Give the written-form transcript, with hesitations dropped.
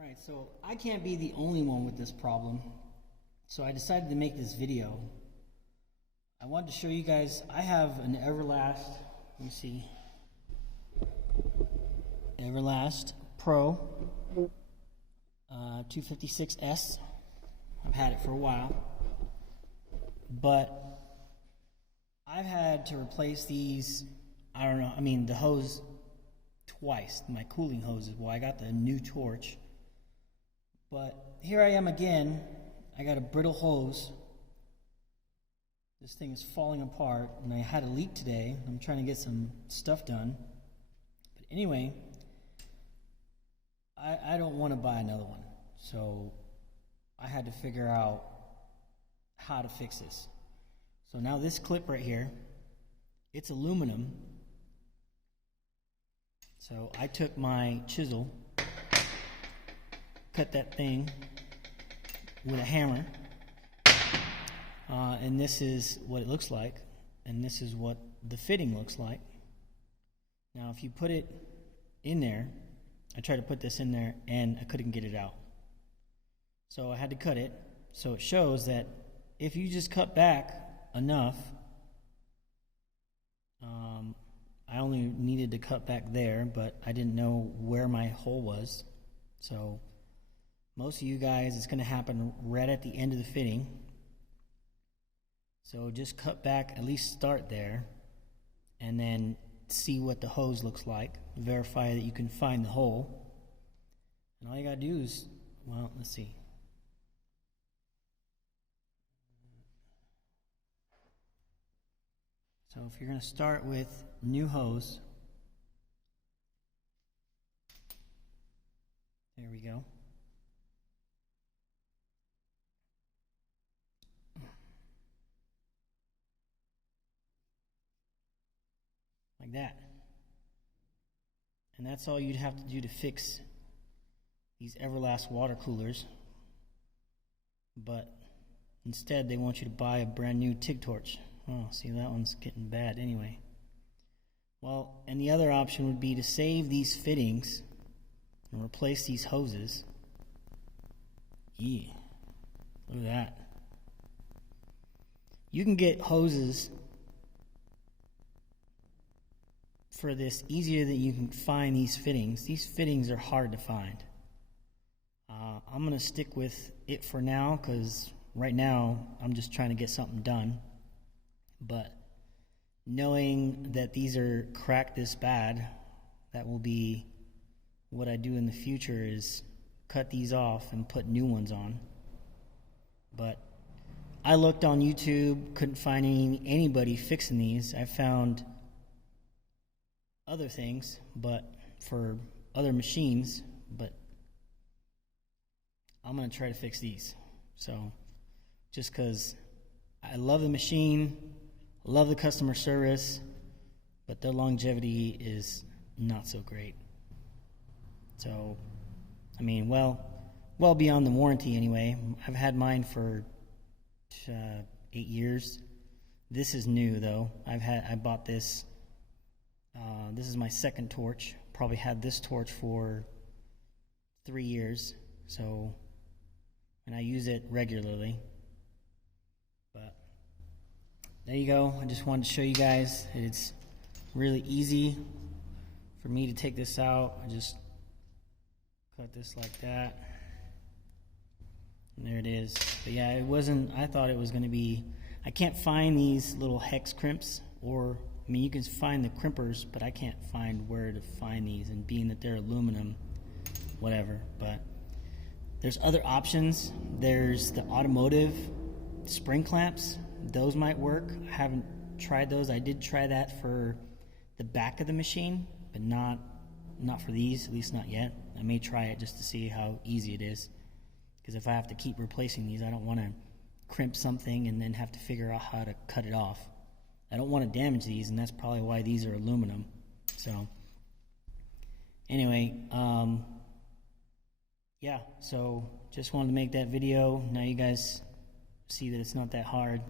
Alright, so I can't be the only one with this problem, so I decided to make this video. I wanted to show you guys, I have an Everlast, let me see, Everlast Pro 256S. I've had it for a while, but I've had to replace these, the hose twice, my cooling hoses. Well, I got the new torch, but here I am again. I got a brittle hose. This thing is falling apart, and I had a leak today. I'm trying to get some stuff done. But anyway, I don't want to buy another one, so I had to figure out how to fix this. So now this clip right here, it's aluminum. So I took my chisel, cut that thing with a hammer, and this is what it looks like, and this is what the fitting looks like. Now if you put it in there, I tried to put this in there and I couldn't get it out. So I had to cut it. So it shows that if you just cut back enough, I only needed to cut back there, but I didn't know where my hole was. So most of you guys, it's going to happen right at the end of the fitting. So just cut back, at least start there, and then see what the hose looks like. Verify that you can find the hole. And all you got to do is, well, let's see. So if you're going to start with new hose, there we go. Like that. And that's all you'd have to do to fix these Everlast water coolers. But instead they want you to buy a brand new TIG torch. Oh, see, that one's getting bad anyway. Well, and the other option would be to save these fittings and replace these hoses. Yeah, look at that. You can get hoses for this easier than you can find these fittings. These fittings are hard to find. I'm going to stick with it for now because right now I'm just trying to get something done. But knowing that these are cracked this bad, that will be what I do in the future, is cut these off and put new ones on. But I looked on YouTube, couldn't find anybody fixing these. I found other things, but for other machines, but I'm going to try to fix these. So just because I love the machine, love the customer service, but their longevity is not so great. So, I mean, well beyond the warranty anyway. I've had mine for 8 years. This is new though. I bought this. This is my second torch. Probably had this torch for 3 years. So, and I use it regularly. But there you go. I just wanted to show you guys that it's really easy for me to take this out. I just cut this like that. And there it is. But yeah, it wasn't, I thought it was going to be, I can't find these little hex crimps, or, I mean, you can find the crimpers, but I can't find where to find these, and being that they're aluminum, whatever. But there's other options. There's the automotive spring clamps. Those might work. I haven't tried those. I did try that for the back of the machine, but not for these, at least not yet. I may try it just to see how easy it is, because if I have to keep replacing these, I don't want to crimp something and then have to figure out how to cut it off. I don't want to damage these, and that's probably why these are aluminum. So anyway, yeah, so just wanted to make that video. Now you guys see that it's not that hard.